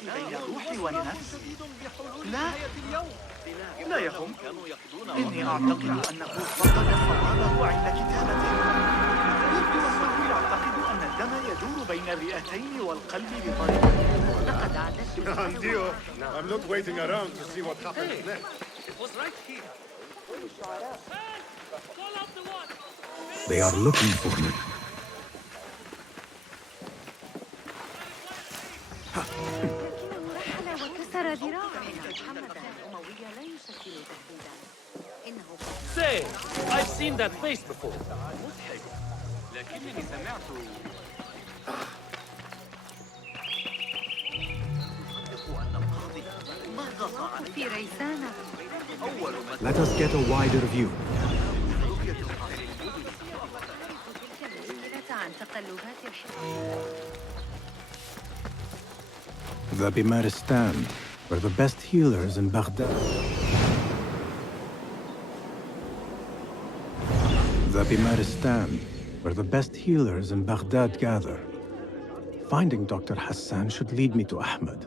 بين الروح والنفس. لا يهم. إني أعتقد أنه فقد صوابه عند كتابته. يبدو أنه يعتقد أن الدم يدور بين الرئتين والقلب بطريقة. لقد أعددت. I'm not waiting around to see what happens next. It was right here. They are looking for me. Say, I've seen that face before. لكنني سمعت. في ريسانة. Let us get a wider view. The Bimaristan were the best healers in Baghdad. The Bimaristan where the best healers in Baghdad gather. Finding Dr. Hassan should lead me to Ahmed.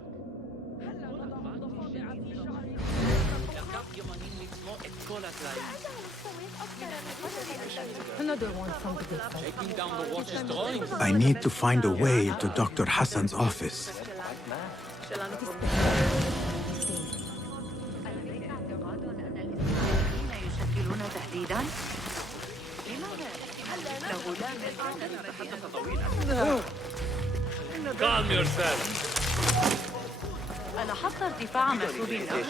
Another one from the good side. Taking down the watch's drawings. I need to find a way to Dr. Hassan's office. Calm yourself. ألاحظت ارتفاع منسوب الدم؟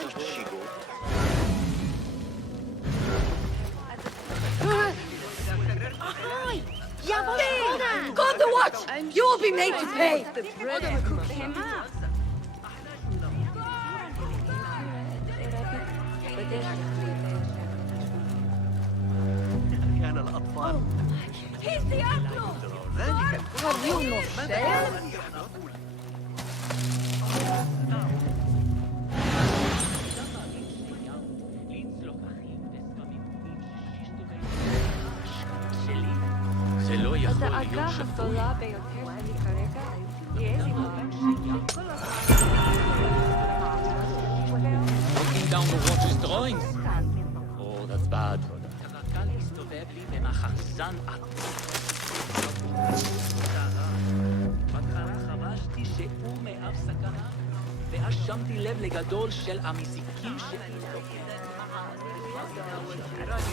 Got the watch! You will be made to pay! كان الأطفال. Have you no shame? Taking down the watch's drawings. Oh, that's bad.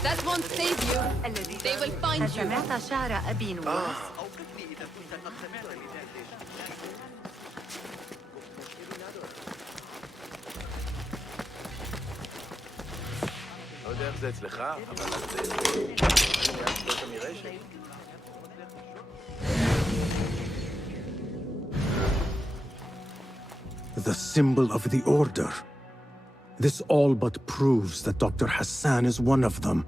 That won't save you. They will find you. سمعت شعر أبي نواس؟ לא יודע איך זה אצלך, אבל זה... The symbol of the Order. This all but proves that Dr. Hassan is one of them.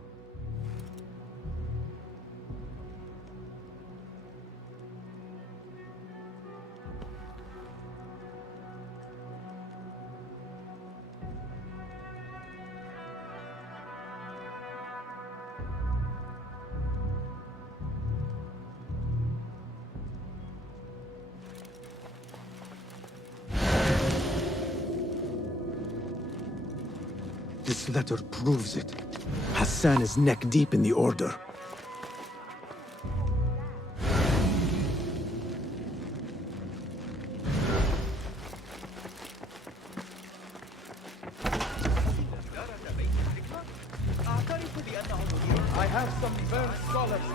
This letter proves it. Hassan is neck deep in the Order. I have some burned scholars.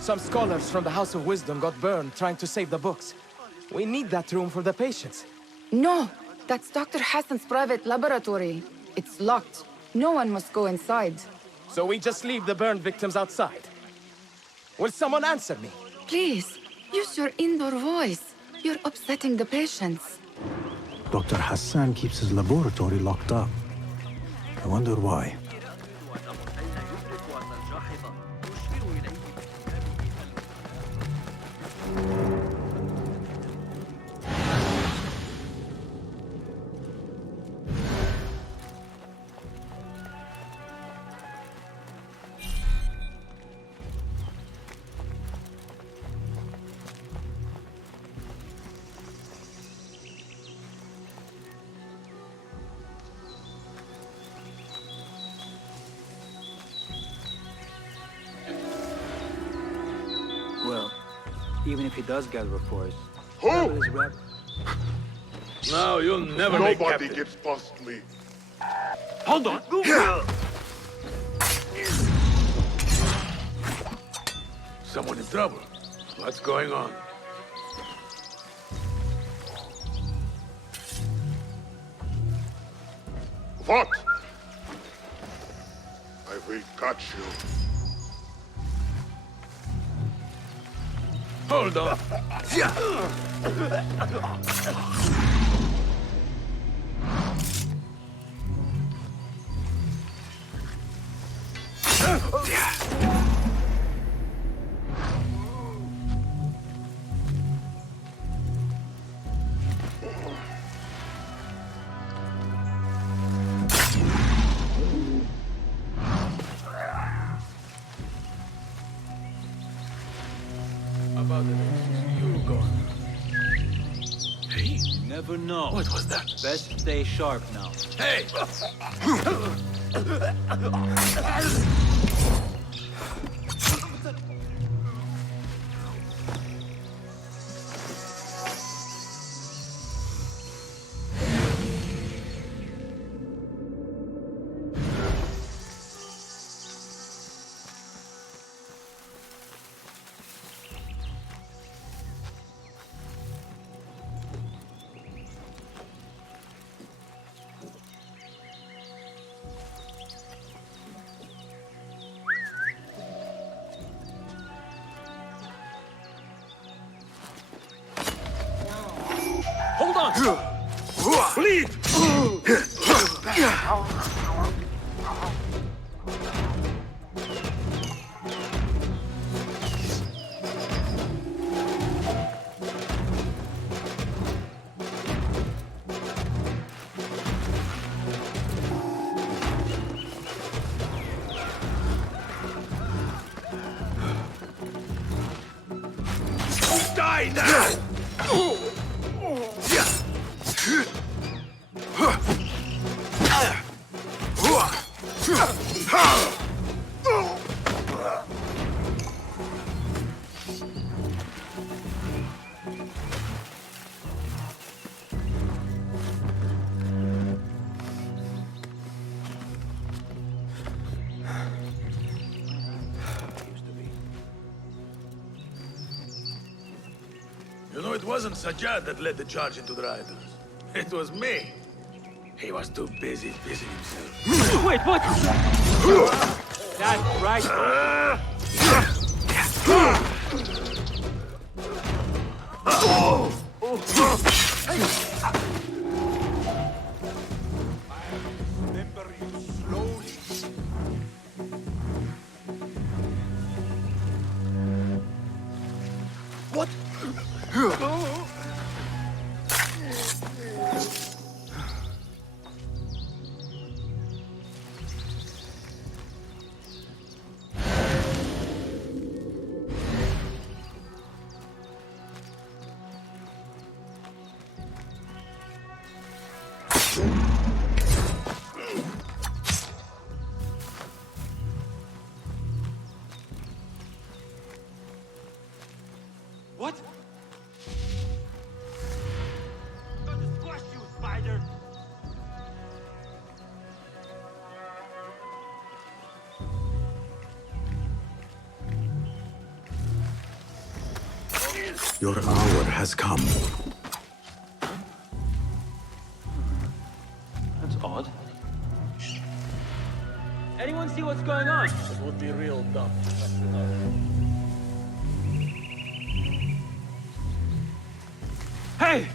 Some scholars from the House of Wisdom got burned trying to save the books. We need that room for the patients. No, that's Dr. Hassan's private laboratory. It's locked. No one must go inside. So we just leave the burned victims outside. Will someone answer me? Please, use your indoor voice. You're upsetting the patients. Dr. Hassan keeps his laboratory locked up. I wonder why. Even if he does gather a force, Who? rebel is rebel. No, you'll never make Nobody captain. gets past me. Hold on. Someone in trouble. What's going on? What? I will catch you. Hold on. About the you gone. Hey, Never know. what was that? Best stay sharp now. Hey! Hold on! Bleed! Die now! You know, it wasn't Sajjad that led the charge into the rioters. It was me. He was too busy pissing himself. Wait, what? That's right. Remember you slowly. What? What? I'm gonna squash you, spider! Your hour has come. That's odd. Anyone see what's going on? It would be real dumb not to know. Hey!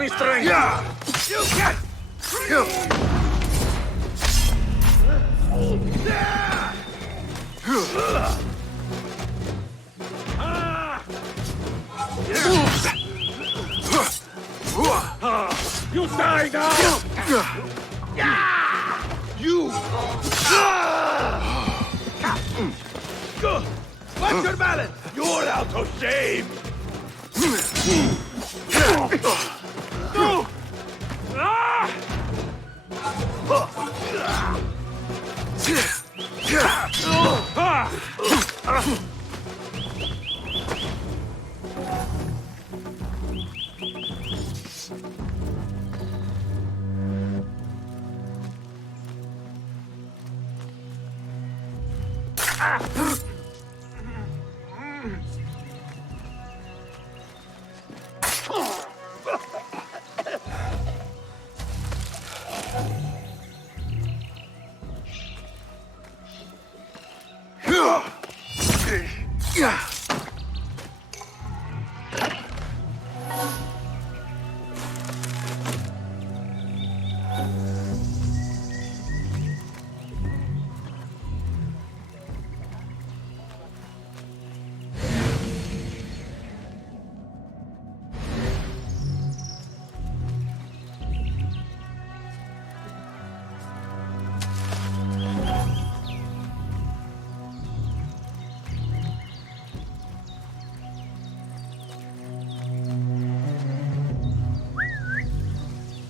me strength! You get! You die now! You! Watch your balance! You're out of shape!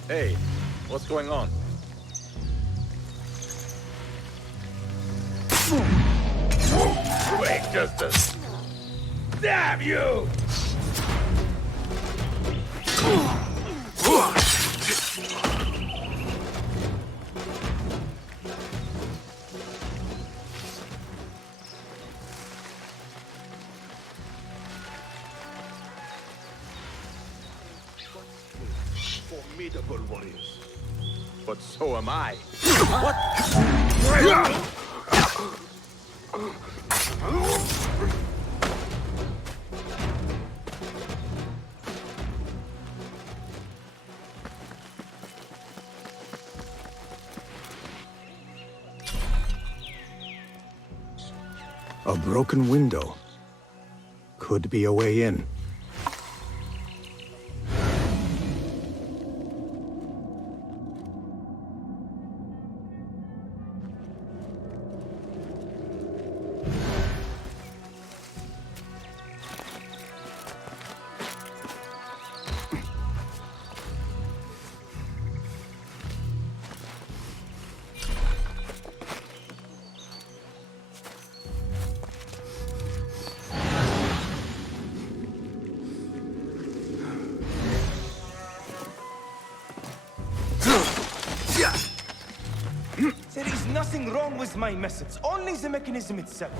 Hey, what's going on? Wait just a... Damn you! Formidable warriors. But so am I. A broken window. Could be a way in. There is nothing wrong with my methods, only the mechanism itself.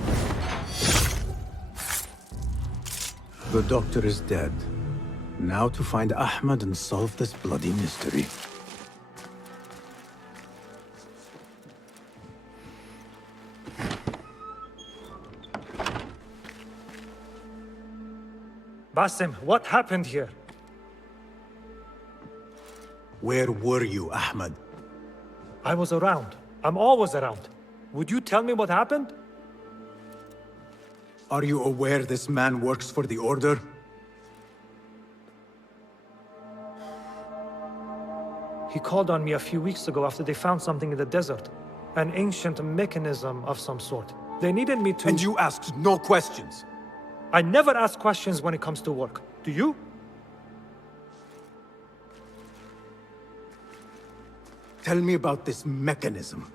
The doctor is dead. Now to find Ahmed and solve this bloody mystery. Basim, what happened here? Where were you, Ahmed? I was around. I'm always around. Would you tell me what happened? Are you aware this man works for the Order? He called on me a few weeks ago after they found something in the desert. An ancient mechanism of some sort. They needed me to... And you asked no questions? I never ask questions when it comes to work. Do you? Tell me about this mechanism.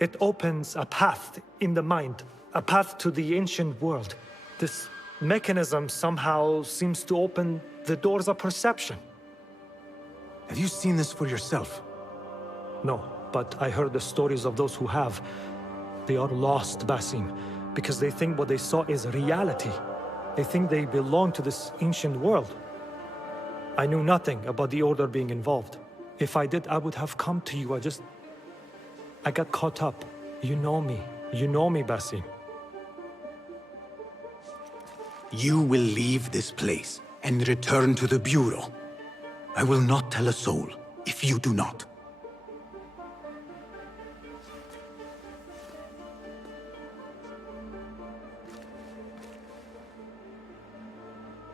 It opens a path in the mind, a path to the ancient world. This mechanism somehow seems to open the doors of perception. Have you seen this for yourself? No, but I heard the stories of those who have. They are lost, Basim, because they think what they saw is reality. They think they belong to this ancient world. I knew nothing about the Order being involved. If I did, I would have come to you. I got caught up. You know me. You know me, Basim. You will leave this place and return to the Bureau. I will not tell a soul if you do not.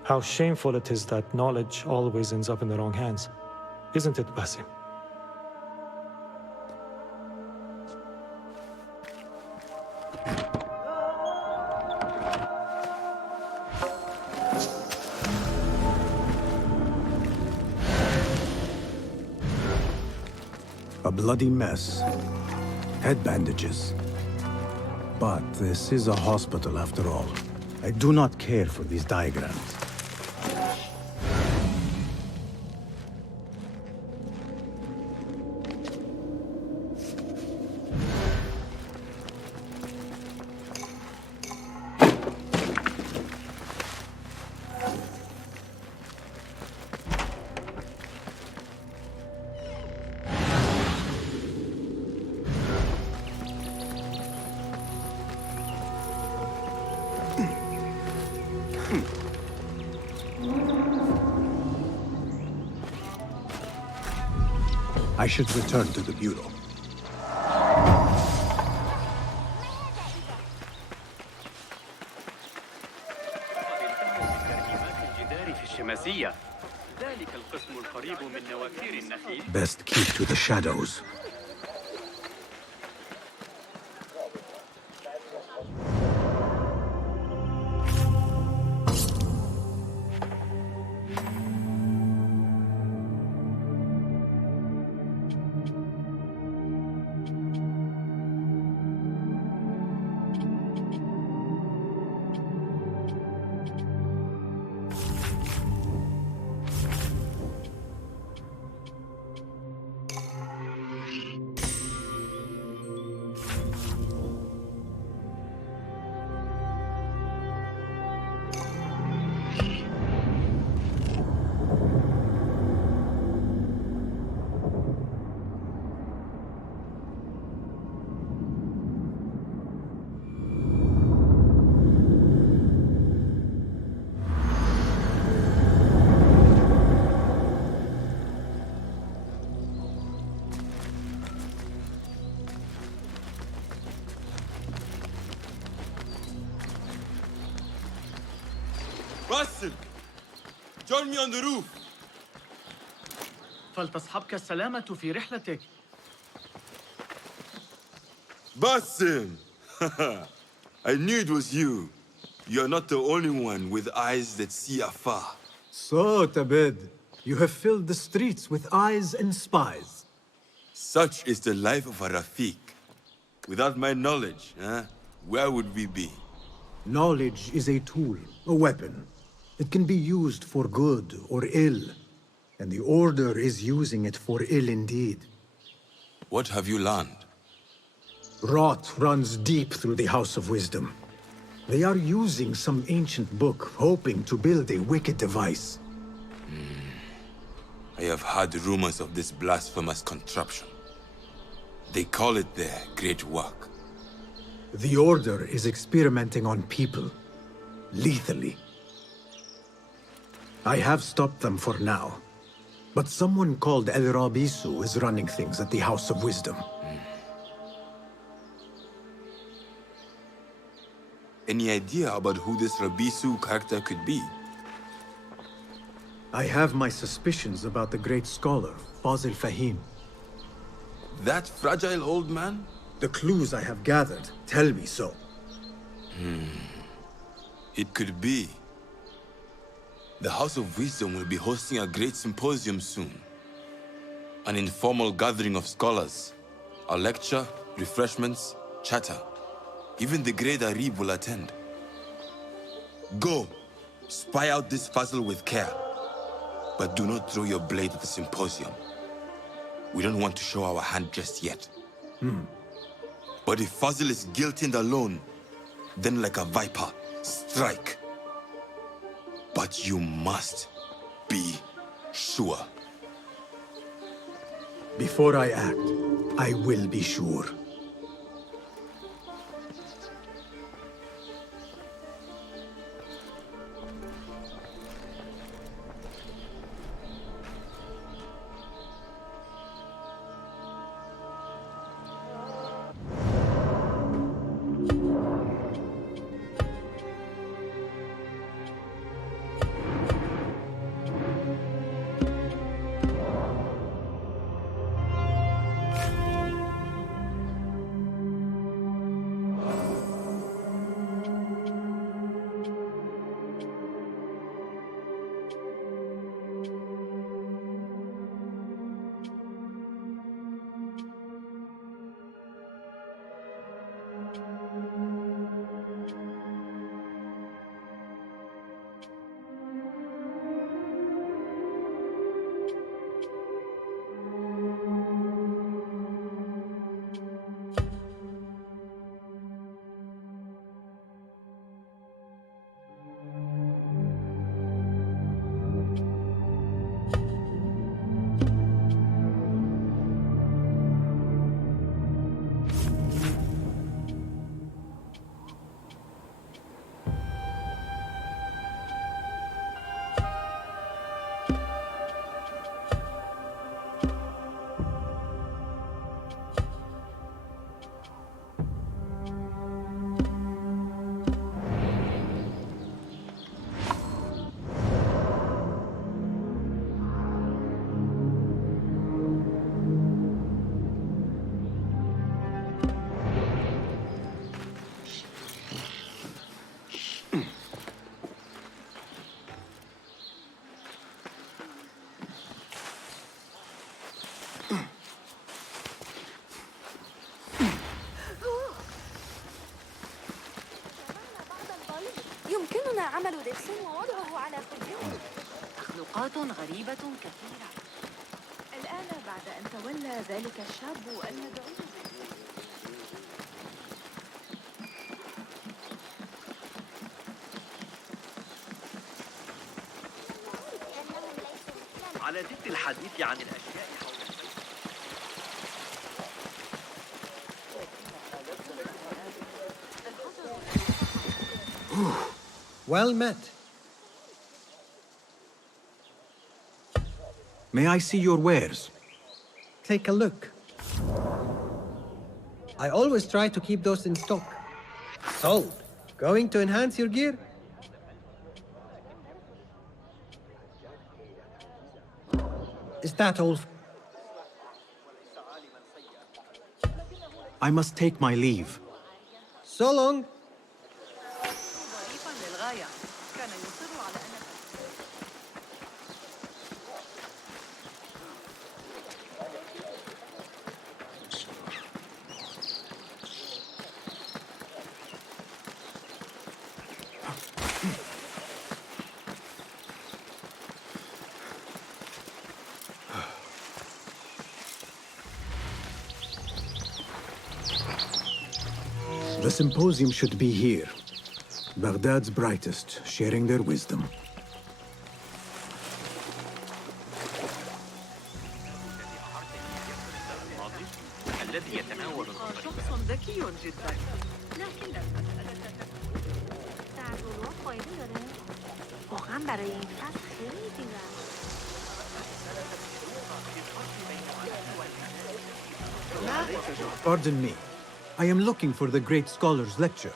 How shameful it is that knowledge always ends up in the wrong hands. Isn't it, Basim? A bloody mess. Head bandages. But this is a hospital after all. I do not care for these diagrams. I should return to the Bureau. Best keep to the shadows. Basim! Join me on the roof! فلتصحبك السلامة في رحلتك. Basim! I knew it was you. You're not the only one with eyes that see afar. So, Tabed, you have filled the streets with eyes and spies. Such is the life of a Rafiq. Without my knowledge, where would we be? Knowledge is a tool, a weapon. It can be used for good or ill, and the Order is using it for ill indeed. What have you learned? Rot runs deep through the House of Wisdom. They are using some ancient book, hoping to build a wicked device. I have heard rumors of this blasphemous contraption. They call it their great work. The Order is experimenting on people, lethally. I have stopped them for now, but someone called El Rabisu is running things at the House of Wisdom. Any idea about who this Rabisu character could be? I have my suspicions about the great scholar, Fazil Fahim. That fragile old man? The clues I have gathered tell me so. It could be. The House of Wisdom will be hosting a great symposium soon. An informal gathering of scholars. A lecture, refreshments, chatter. Even the great Arib will attend. Go, spy out this puzzle with care. But do not throw your blade at the symposium. We don't want to show our hand just yet. But if Fazil is guilty and alone, then like a viper, strike. But you must be sure. Before I act, I will be sure. عملوا ديكسون ووضعه على قدره. مخلوقات غريبة كثيرة. الآن بعد أن تولى ذلك الشاب المدعو. على ضد الحديث عن الأشياء حول Well met. May I see your wares? Take a look. I always try to keep those in stock. Sold. Going to enhance your gear? Is that all? I must take my leave. So long. The symposium should be here. Baghdad's brightest, sharing their wisdom. Pardon me. I am looking for the great scholar's lecture.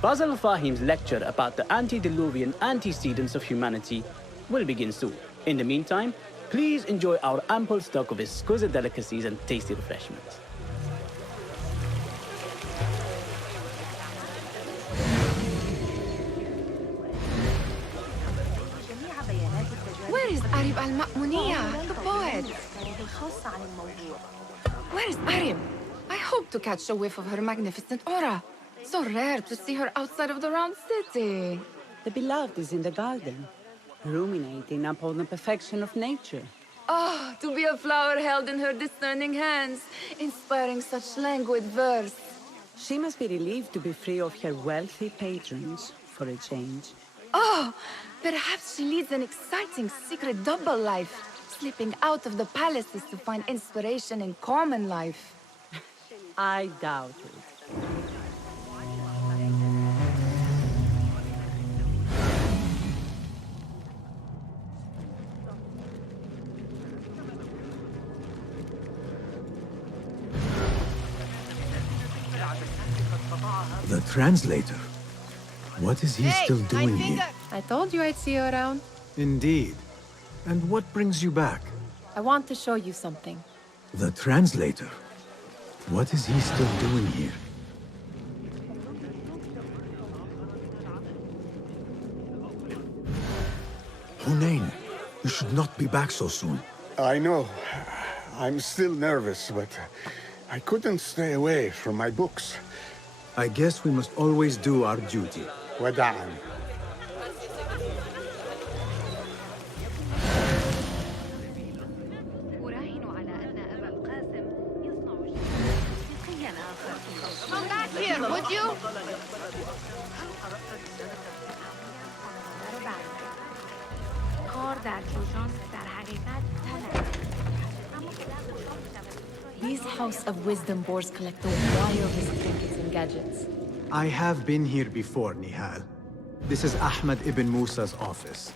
Basil Fahim's lecture about the antediluvian antecedents of humanity will begin soon. In the meantime, please enjoy our ample stock of exquisite delicacies and tasty refreshments. Where is Arib al-Ma'muniya, the poet? Where is Arib? I hope to catch a whiff of her magnificent aura. So rare to see her outside of the round city. The beloved is in the garden, ruminating upon the perfection of nature. Oh, to be a flower held in her discerning hands, inspiring such languid verse. She must be relieved to be free of her wealthy patrons, for a change. Oh, perhaps she leads an exciting secret double life, slipping out of the palaces to find inspiration in common life. I doubt it. The translator? What is he still doing here? I told you I'd see you around. Indeed. And what brings you back? I want to show you something. The translator? What is he still doing here? Hunain, you should not be back so soon. I know. I'm still nervous, but I couldn't stay away from my books. I guess we must always do our duty. Wada'an. Come back here, would you? These House of Wisdom boards collect the wildest trinkets and gadgets. I have been here before, Nihal. This is Ahmed ibn Musa's office.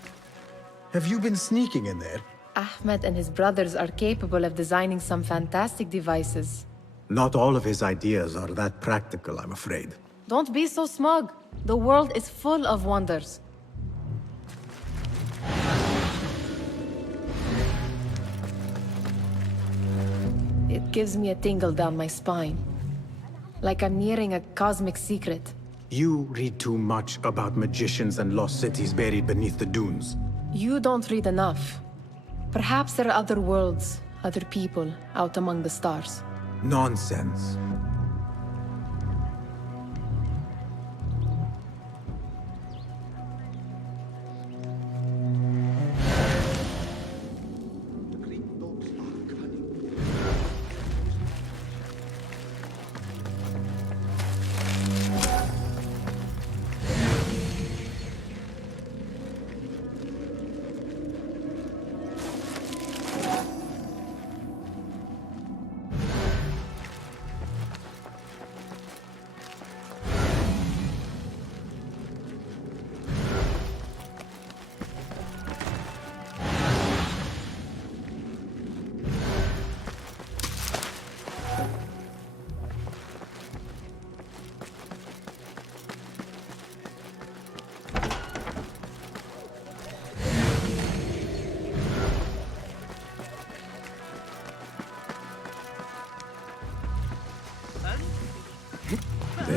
Have you been sneaking in there? Ahmed and his brothers are capable of designing some fantastic devices. Not all of his ideas are that practical, I'm afraid. Don't be so smug. The world is full of wonders. It gives me a tingle down my spine. Like I'm nearing a cosmic secret. You read too much about magicians and lost cities buried beneath the dunes. You don't read enough. Perhaps there are other worlds, other people, out among the stars. Nonsense.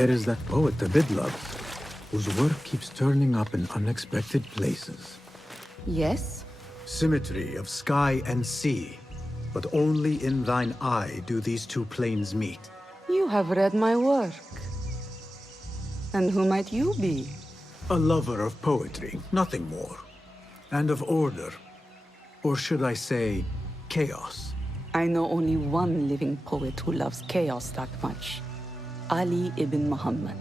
There is that poet the bid loves, whose work keeps turning up in unexpected places. Yes? Symmetry of sky and sea, but only in thine eye do these two planes meet. You have read my work. And who might you be? A lover of poetry, nothing more. And of order. Or should I say, chaos. I know only one living poet who loves chaos that much. Ali ibn Muhammad.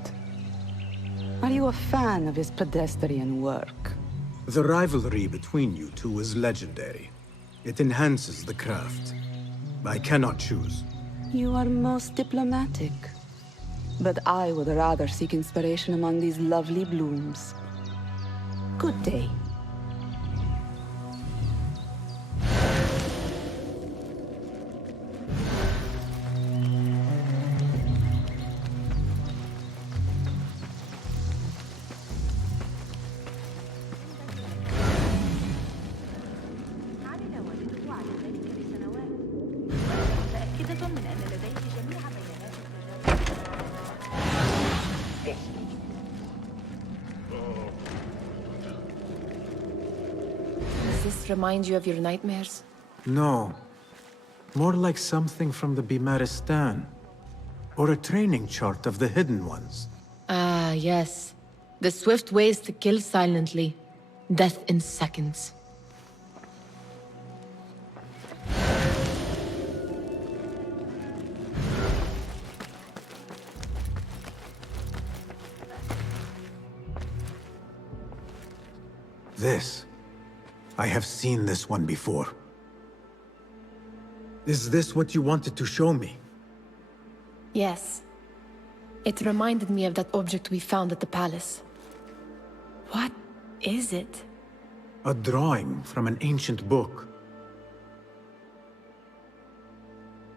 Are you a fan of his pedestrian work? The rivalry between you two is legendary. It enhances the craft. I cannot choose. You are most diplomatic. But I would rather seek inspiration among these lovely blooms. Good day. Remind you of your nightmares? No. More like something from the Bimaristan. Or a training chart of the Hidden Ones. Ah, yes. The swift ways to kill silently. Death in seconds. This. I have seen this one before. Is this what you wanted to show me? Yes. It reminded me of that object we found at the palace. What is it? A drawing from an ancient book.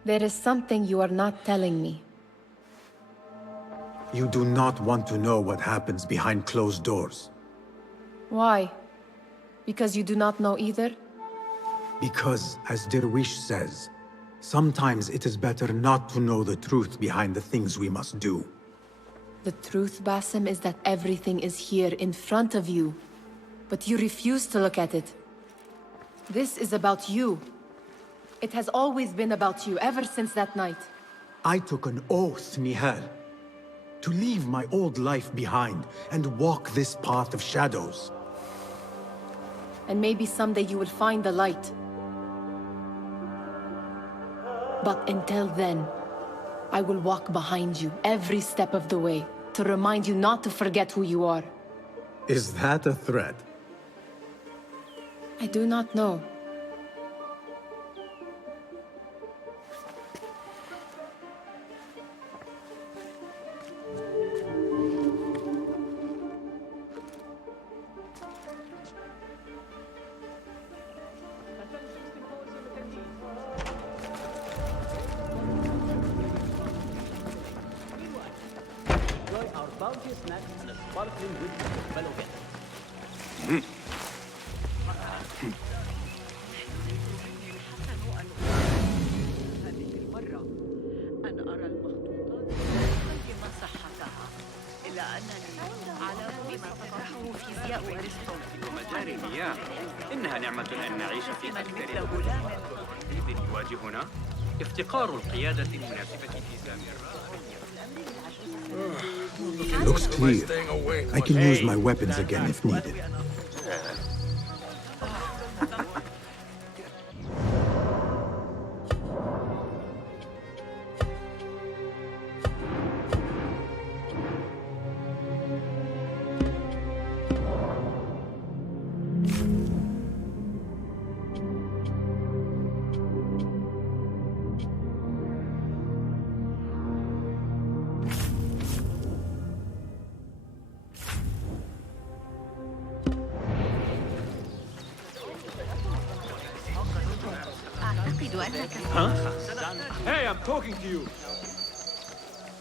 There is something you are not telling me. You do not want to know what happens behind closed doors. Why? Because you do not know either? Because, as Derwish says, sometimes it is better not to know the truth behind the things we must do. The truth, Basim, is that everything is here in front of you. But you refuse to look at it. This is about you. It has always been about you, ever since that night. I took an oath, Nihal, to leave my old life behind and walk this path of shadows. And maybe someday you will find the light. But until then, I will walk behind you every step of the way to remind you not to forget who you are. Is that a threat? I do not know. إنها نعمة أن نعيش في أكثر الذي يواجهنا افتقار القيادة المناسبة في زمن Looks clear. I can use my weapons again if needed. Huh? Hey, I'm talking to you.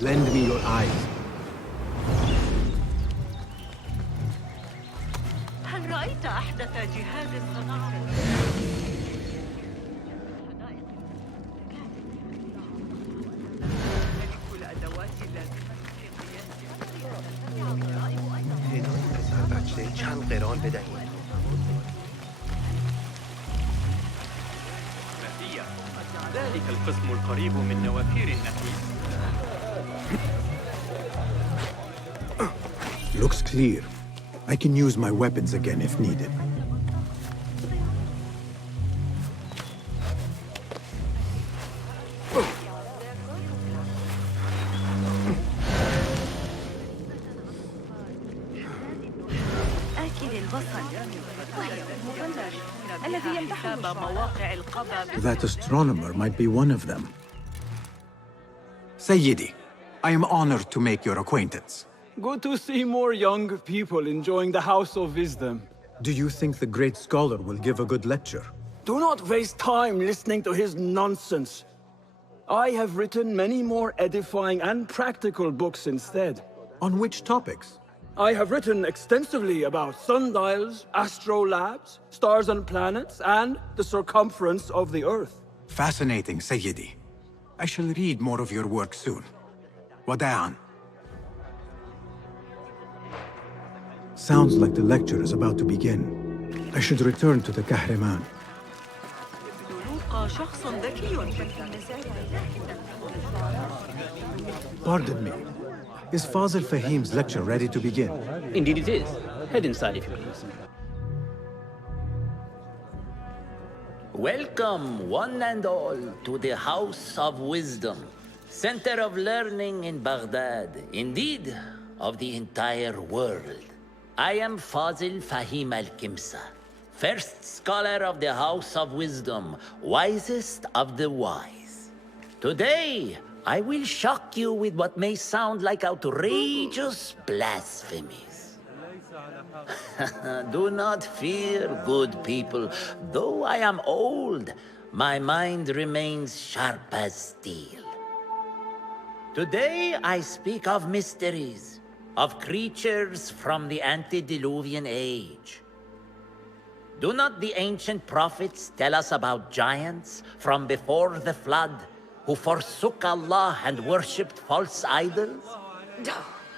Lend me your eyes. هل رأيت أحدث جهاز صنعه؟ كل الأدوات اللازمة لقيادة مجد چند قران بدهید. ذلك القسم القريب من نوافير النخيل. Looks clear. I can use my weapons again if needed. That astronomer might be one of them. Sayyidi, I am honored to make your acquaintance. Good to see more young people enjoying the House of Wisdom. Do you think the great scholar will give a good lecture? Do not waste time listening to his nonsense. I have written many more edifying and practical books instead. On which topics? I have written extensively about sundials, astrolabes, stars and planets, and the circumference of the Earth. Fascinating, Sayyidi. I shall read more of your work soon. Wada'an. Sounds like the lecture is about to begin. I should return to the Kahraman. Pardon me. Is Fazil Fahim's lecture ready to begin? Indeed it is. Head inside if you please. Welcome, one and all, to the House of Wisdom, center of learning in Baghdad, indeed, of the entire world. I am Fazil Fahim al-Kimsa, first scholar of the House of Wisdom, wisest of the wise. Today, I will shock you with what may sound like outrageous blasphemies. Do not fear, good people. Though I am old, my mind remains sharp as steel. Today I speak of mysteries, of creatures from the antediluvian age. Do not the ancient prophets tell us about giants from before the flood who forsook Allah and worshipped false idols?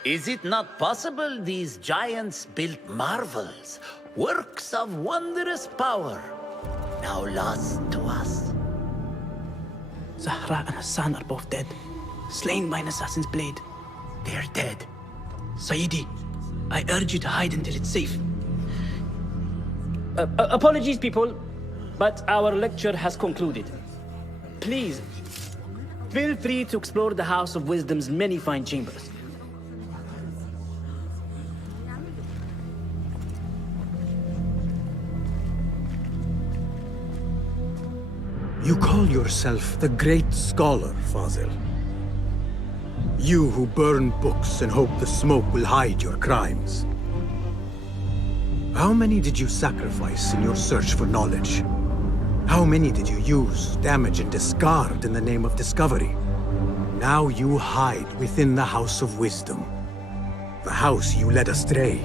Is it not possible these giants built marvels, works of wondrous power, now lost to us? Zahra and Hassan are both dead, slain by an assassin's blade. They're dead. Sayyidi, I urge you to hide until it's safe. Apologies, people, but our lecture has concluded. Please, feel free to explore the House of Wisdom's many fine chambers. You call yourself the great scholar, Fazil. You who burn books and hope the smoke will hide your crimes. How many did you sacrifice in your search for knowledge? How many did you use, damage, and discard in the name of discovery? Now you hide within the House of Wisdom. The house you led astray.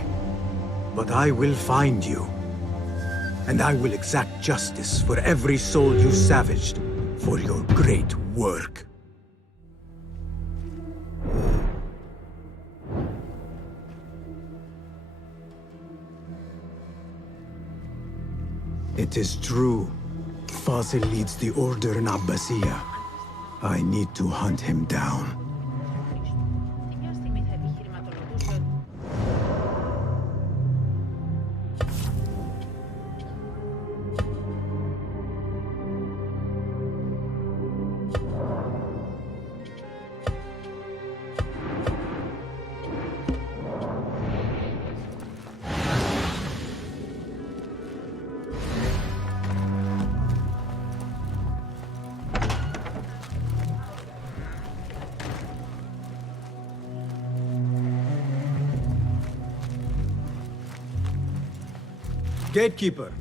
But I will find you. And I will exact justice for every soul you savaged for your great work. It is true. Fazil leads the order in Abbasiyah. I need to hunt him down. Gatekeeper,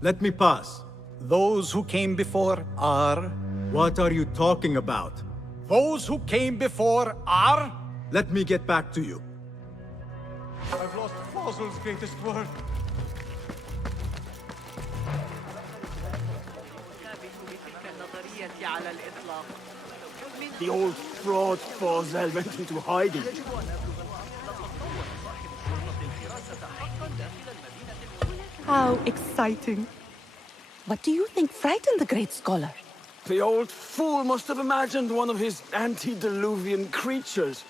let me pass. Those who came before are... What are you talking about? Those who came before are... Let me get back to you. I've lost Fazil's greatest work. The old fraud Fazil went into hiding. How exciting. What do you think frightened the great scholar? The old fool must have imagined one of his antediluvian creatures.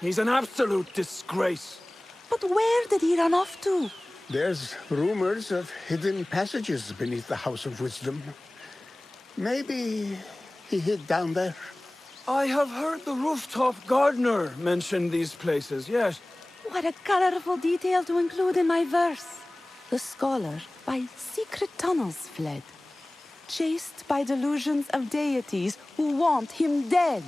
He's an absolute disgrace. But where did he run off to? There's rumors of hidden passages beneath the House of Wisdom. Maybe he hid down there. I have heard the rooftop gardener mention these places, yes. What a colorful detail to include in my verse. The scholar by secret tunnels fled, chased by delusions of deities who want him dead.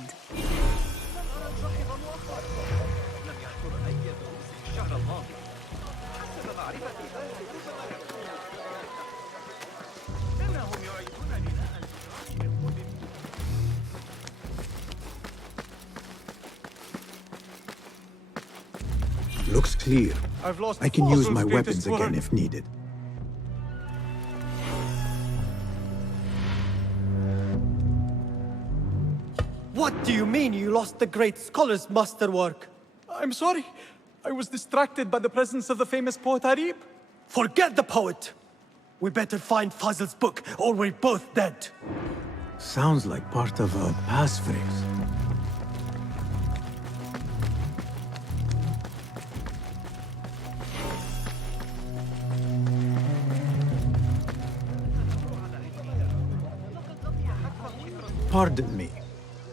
Looks clear. I can use my weapons again if needed. What do you mean you lost the great scholar's masterwork? I'm sorry. I was distracted by the presence of the famous poet Arib. Forget the poet! We better find Fazil's book, or we're both dead. Sounds like part of a passphrase. Pardon me,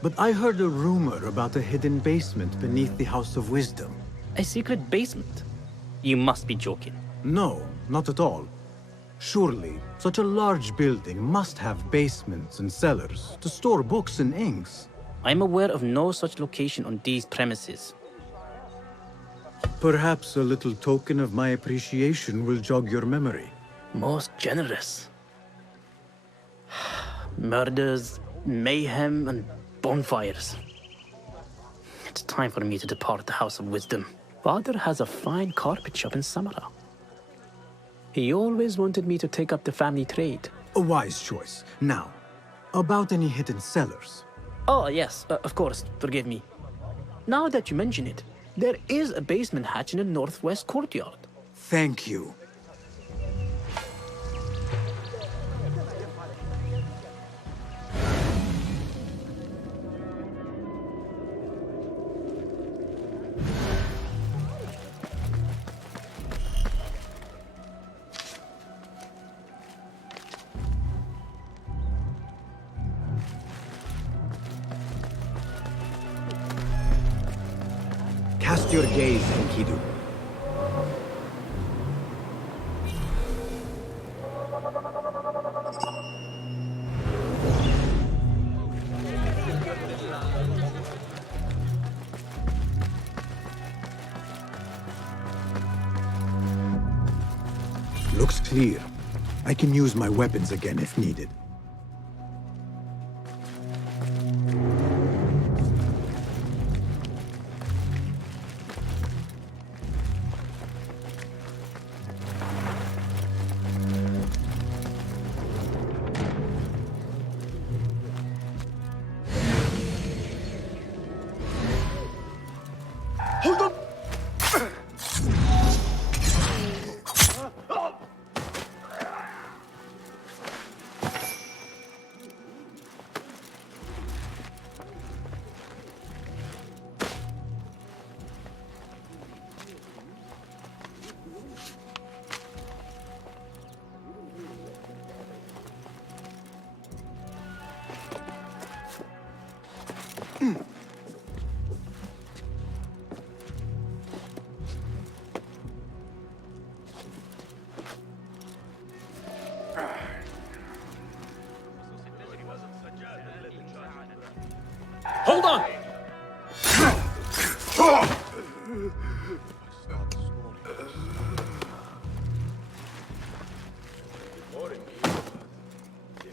but I heard a rumor about a hidden basement beneath the House of Wisdom. A secret basement? You must be joking. No, not at all. Surely, such a large building must have basements and cellars to store books and inks. I'm aware of no such location on these premises. Perhaps a little token of my appreciation will jog your memory. Most generous. Murders, mayhem, and bonfires. It's time for me to depart the House of Wisdom. Father has a fine carpet shop in Samara. He always wanted me to take up the family trade. A wise choice. Now, about any hidden cellars? Oh, yes, of course, forgive me. Now that you mention it, there is a basement hatch in the northwest courtyard. Thank you. Cast your gaze, Enkidu. Looks clear. I can use my weapons again if needed. Hold on! Hold on!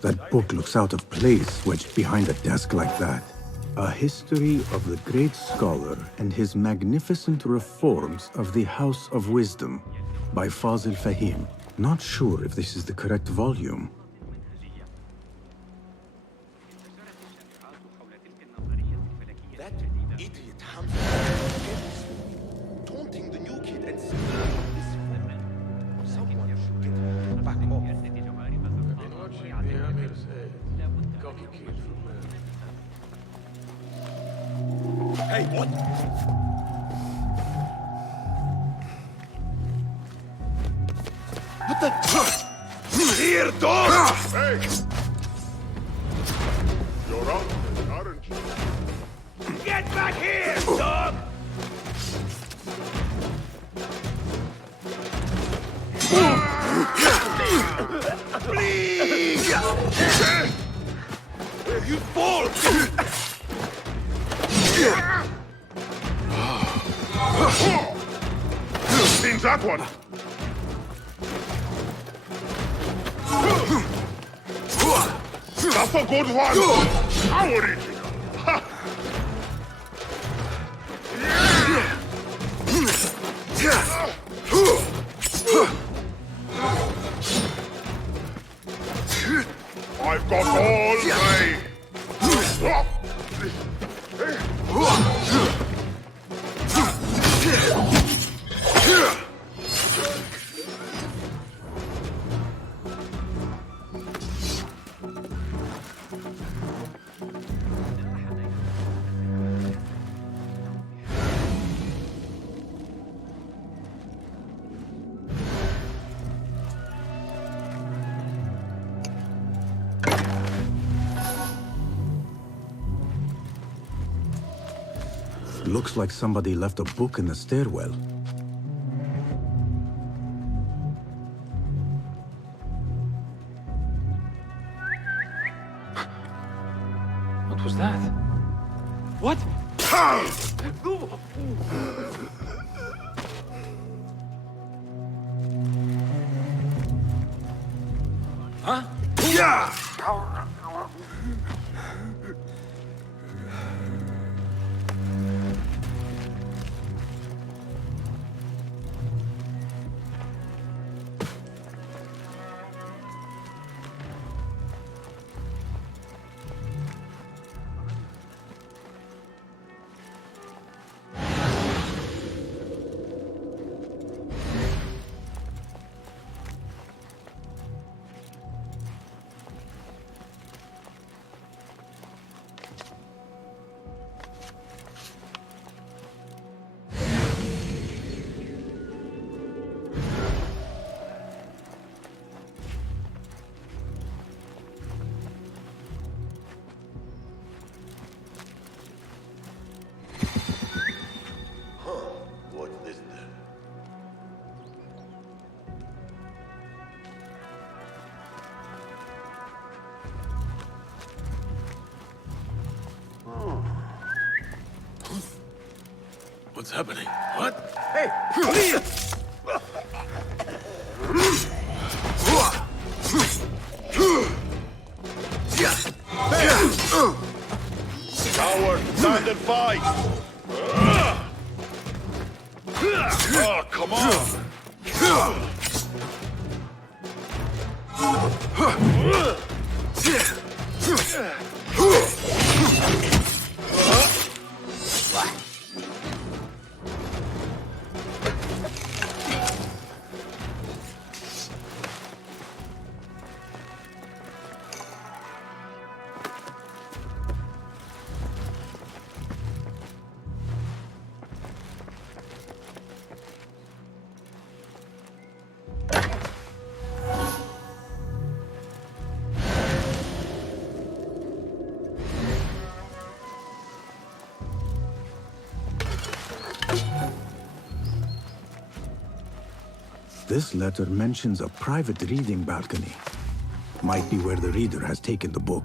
That book looks out of place wedged behind a desk like that. A history of the great scholar and his magnificent reforms of the House of Wisdom by Fazil Fahim. Not sure if this is the correct volume. That idiot Hamza taunting the new kid and What? What the? Here, dog! Hey! You're up, aren't you? Get back here, dog! Please! You fall! Seen that one! That's a good one! How original! Ha! I've got all day! Looks like somebody left a book in the stairwell. What was that? What? Huh? Yeah! What's happening? What? Hey! Please! Coward, stand and fight! Oh, come on! This letter mentions a private reading balcony. Might be where the reader has taken the book.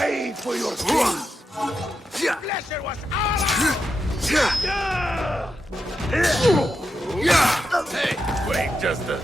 paid for your sins. The pleasure was ours! Hey, wait just a...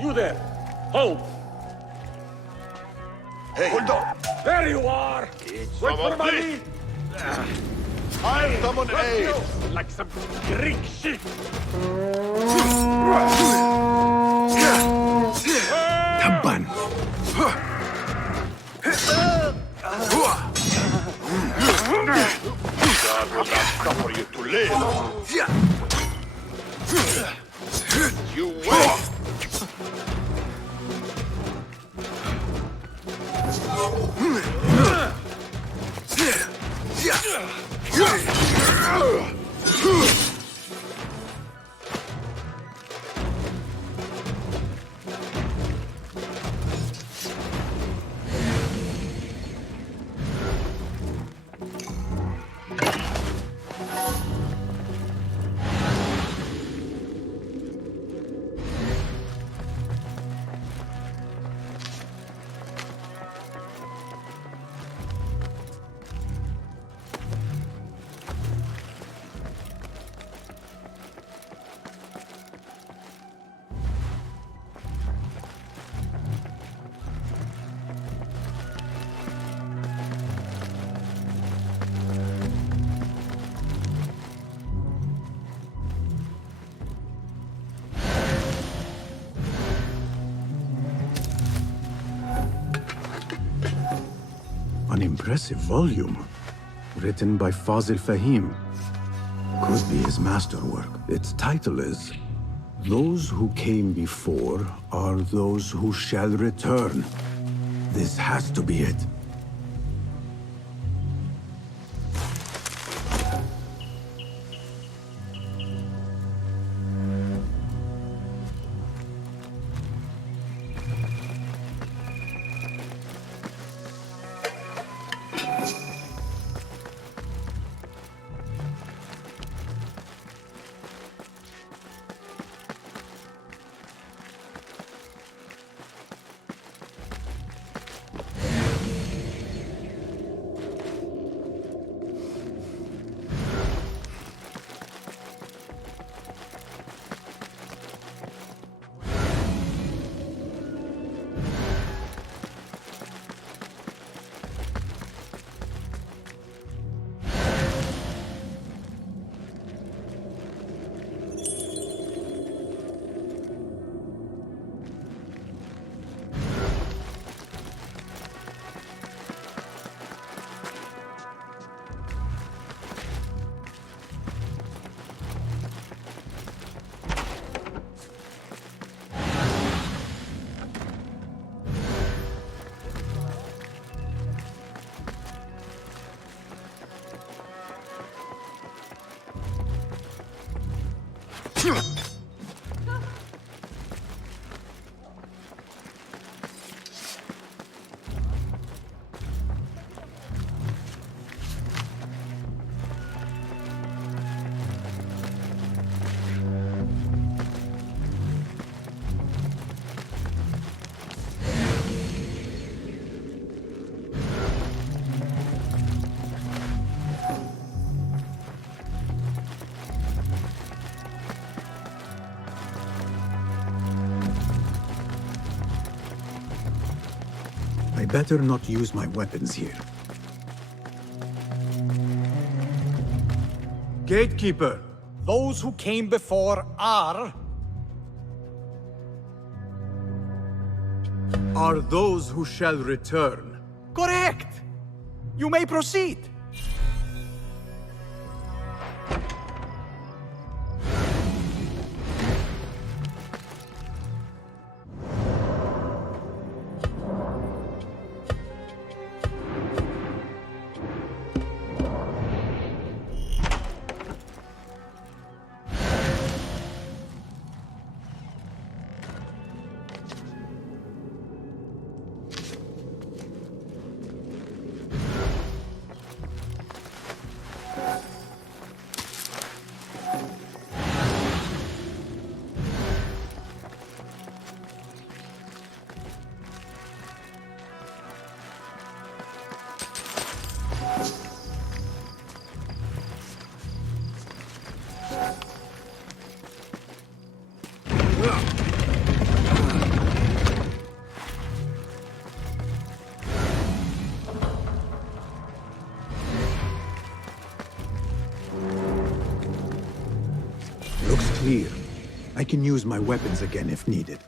You there! Hold! Hey! Hold on! There you are! Wait for my lead! I'll summon aid! Like some Greek ship! Tabban! God will not suffer you to live! You wait! An impressive volume, written by Fazil Fahim. Could be his masterwork. Its title is, "Those who came before are those who shall return." This has to be it. I better not use my weapons here. Gatekeeper! Those who came before are those who shall return. correct. You may proceed. Looks clear. I can use my weapons again if needed.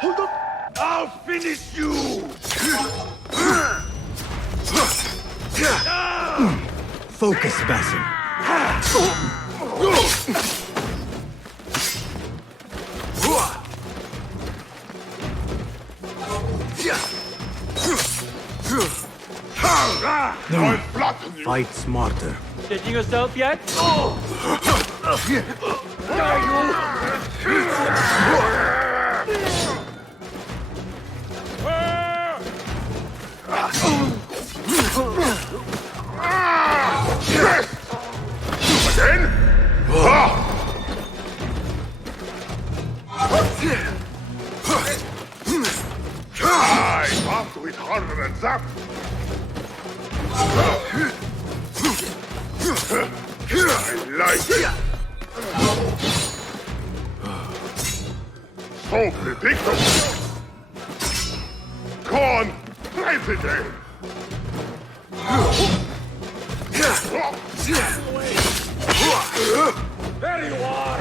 Hold up! I'll finish you! Focus, Basim. Fight smarter. Stitching yourself yet? Again? I have to hit harder than that. I like it. So predictable. Go on, try it again. There you are!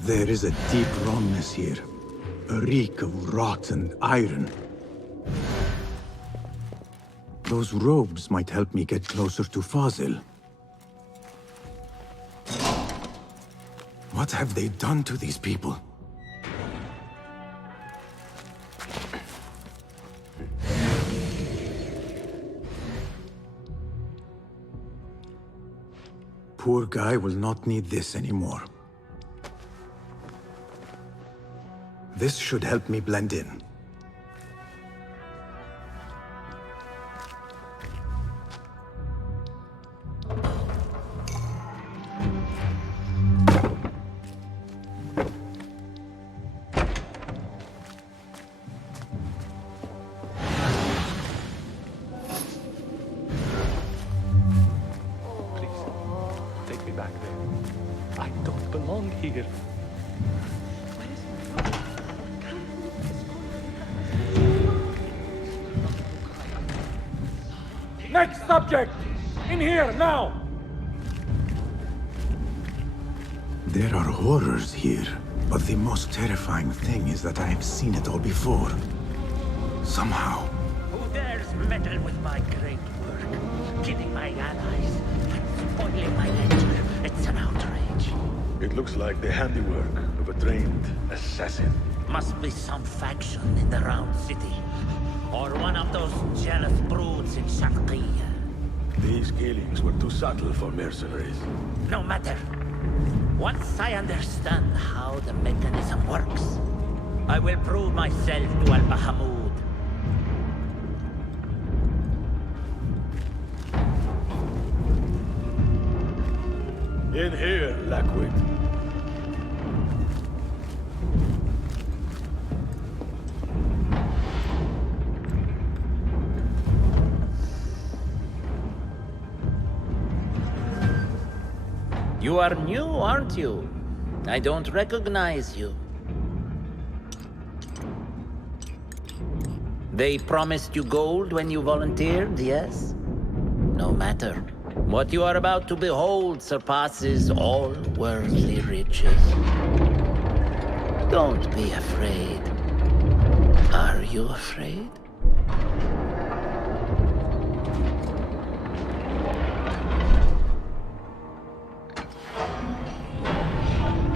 There is a deep wrongness here. A reek of rot and iron. Those robes might help me get closer to Fazil. What have they done to these people? poor guy will not need this anymore. This should help me blend in. Take me back there. I don't belong here. Next subject! In here, now! There are horrors here, but the most terrifying thing is that I have seen it all before. Somehow. Who dares meddle with my great work? Killing my allies and spoiling my lecture. It's an outrage. It looks like the handiwork of a trained assassin. Must be some faction in the Round City. Or one of those jealous broods in Sharqiyya. These killings were too subtle for mercenaries. No matter. Once I understand how the mechanism works, I will prove myself to Al-Bahamud. In here, Lackwit. You are new, aren't you? I don't recognize you. They promised you gold when you volunteered, yes? No matter. What you are about to behold surpasses all worldly riches. Don't be afraid. Are you afraid?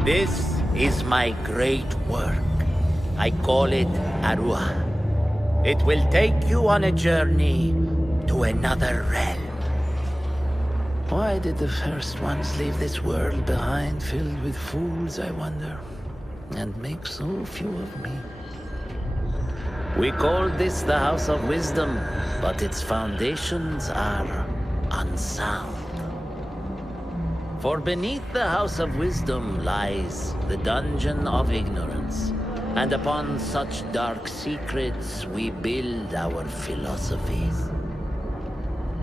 This is my great work. I call it Arua. It will take you on a journey to another realm. Why did the first ones leave this world behind, filled with fools, I wonder, and make so few of me? We called this the House of Wisdom, but its foundations are unsound. For beneath the House of Wisdom lies the Dungeon of Ignorance, and upon such dark secrets we build our philosophies.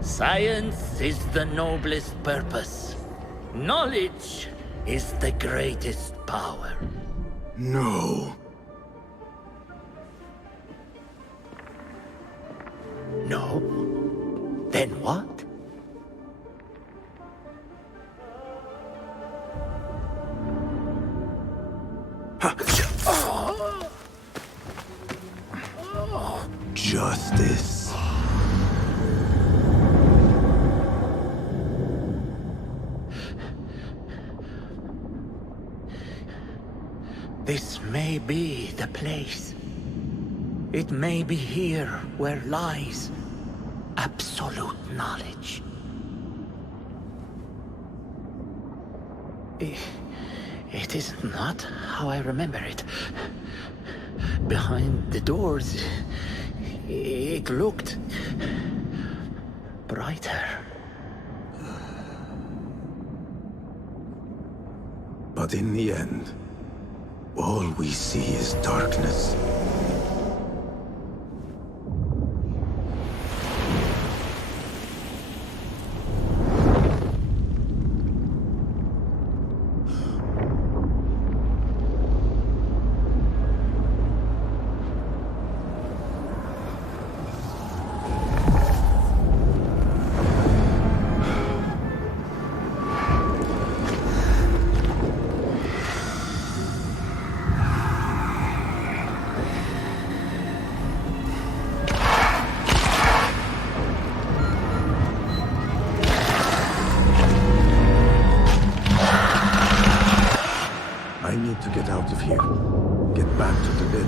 Science is the noblest purpose. Knowledge is the greatest power. No. No? Then what? Justice. This may be the place. It may be here where lies absolute knowledge. It is not how I remember it. Behind the doors, it looked brighter. But in the end, all we see is darkness. To get out of here. Get back to the bin.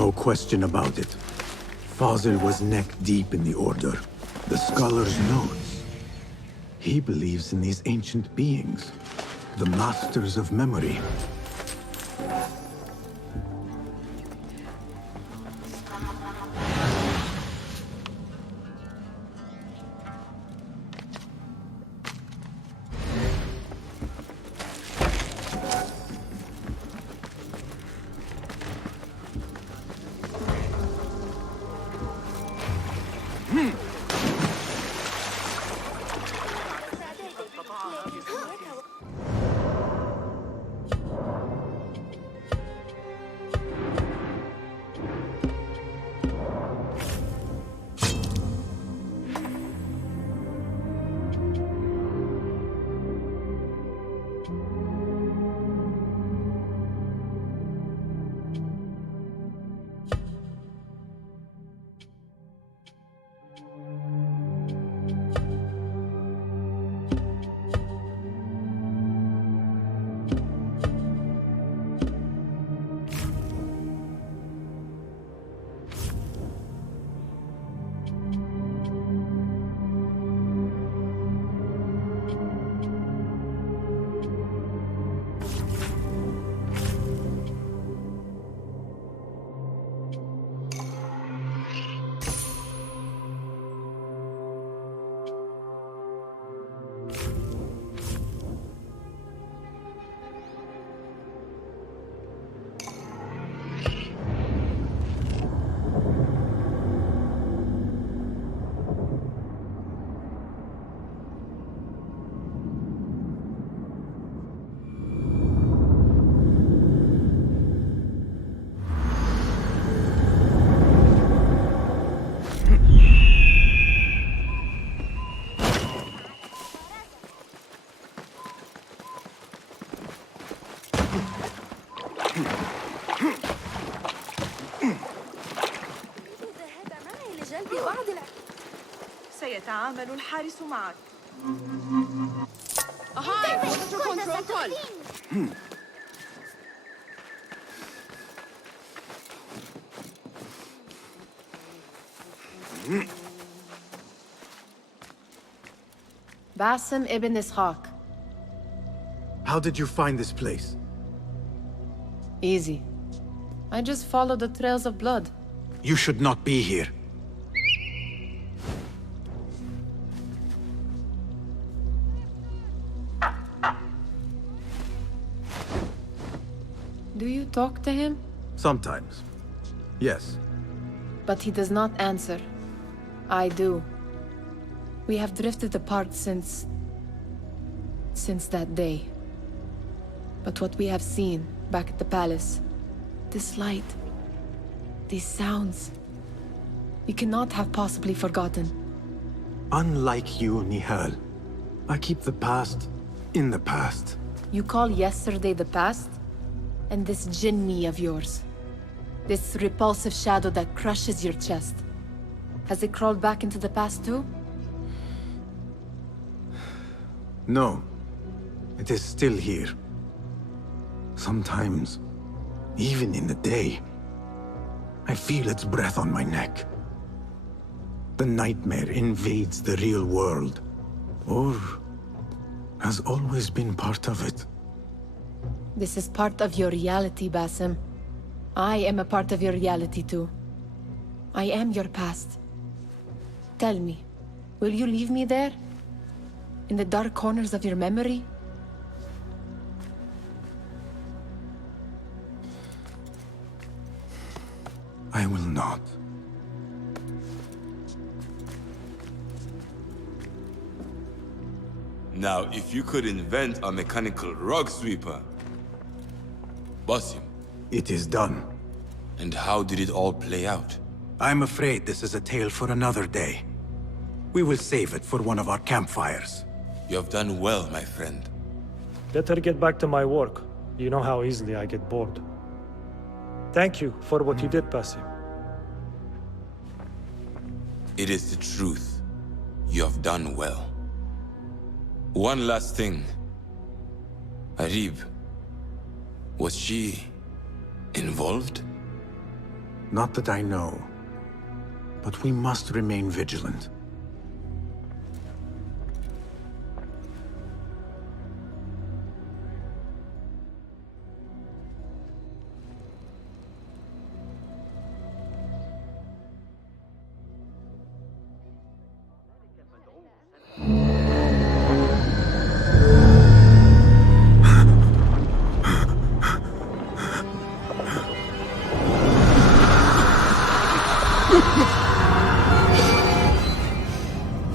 No question about it. Fazil was neck-deep in the Order. The scholar's notes. He believes in these ancient beings, the masters of memory. سيتعامل الحارس معك. Basim ibn Ishaq. How did you find this place? Easy. I just followed the trails of blood. You should not be here. Do you talk to him? Sometimes. Yes. But he does not answer. I do. We have drifted apart since that day. But what we have seen back at the palace, this light, these sounds, you cannot have possibly forgotten. Unlike you, Nihal, I keep the past in the past. You call yesterday the past? And this jinni of yours, this repulsive shadow that crushes your chest, has it crawled back into the past too? No. It is still here. Sometimes, even in the day, I feel its breath on my neck. The nightmare invades the real world, or has always been part of it. This is part of your reality, Basim. I am a part of your reality too. I am your past. Tell me, will you leave me there? In the dark corners of your memory? I will not. Now, if you could invent a mechanical rug sweeper, Basim. It is done. And how did it all play out? I'm afraid this is a tale for another day. We will save it for one of our campfires. You have done well, my friend. Better get back to my work. You know how easily I get bored. Thank you for what you did, Basim. It is the truth. You have done well. One last thing. Arib. Was she involved? Not that I know. But we must remain vigilant.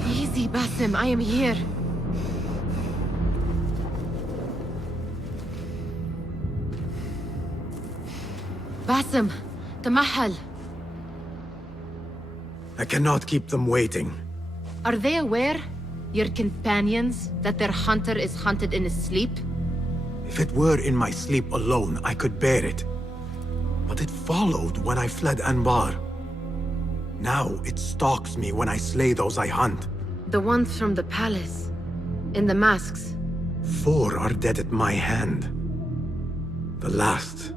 Easy, Basim, I am here. Basim, Tamahal. I cannot keep them waiting. Are they aware, your companions, that their hunter is hunted in his sleep? If it were in my sleep alone, I could bear it. But it followed when I fled Anbar. Now it stalks me when I slay those I hunt. The ones from the palace, in the masks. 4 are dead at my hand. The last,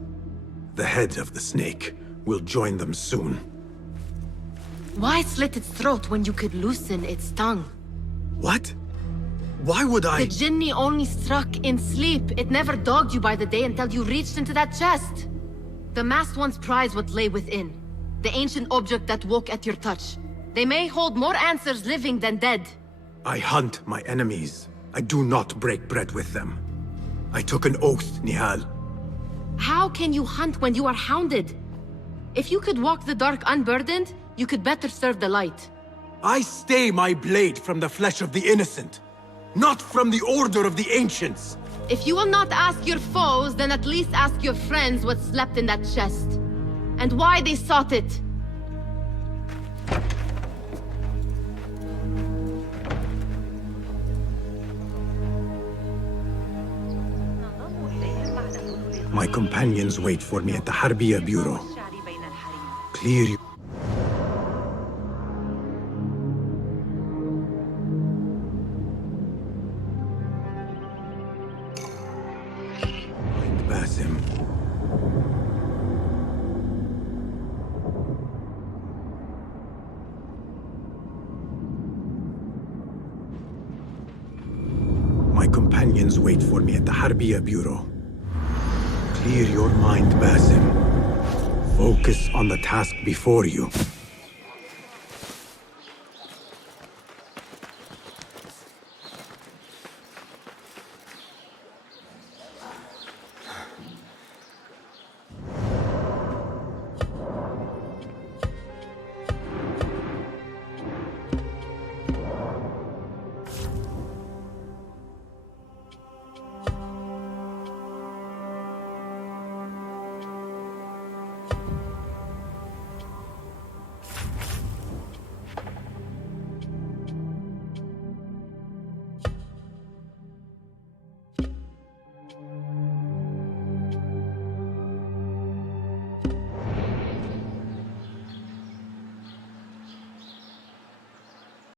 the head of the snake, will join them soon. Why slit its throat when you could loosen its tongue? What? Why would I? The Jinni only struck in sleep. It never dogged you by the day until you reached into that chest. The masked ones prize what lay within. The ancient object that woke at your touch. They may hold more answers living than dead. I hunt my enemies. I do not break bread with them. I took an oath, Nihal. How can you hunt when you are hounded? If you could walk the dark unburdened, you could better serve the light. I stay my blade from the flesh of the innocent, not from the order of the ancients. If you will not ask your foes, then at least ask your friends what slept in that chest. And why they sought it. My companions wait for me at the Harbiya Bureau. Clear you. Basim. My companions wait for me at the Harbiya Bureau. Clear your mind, Basim. Focus on the task before you.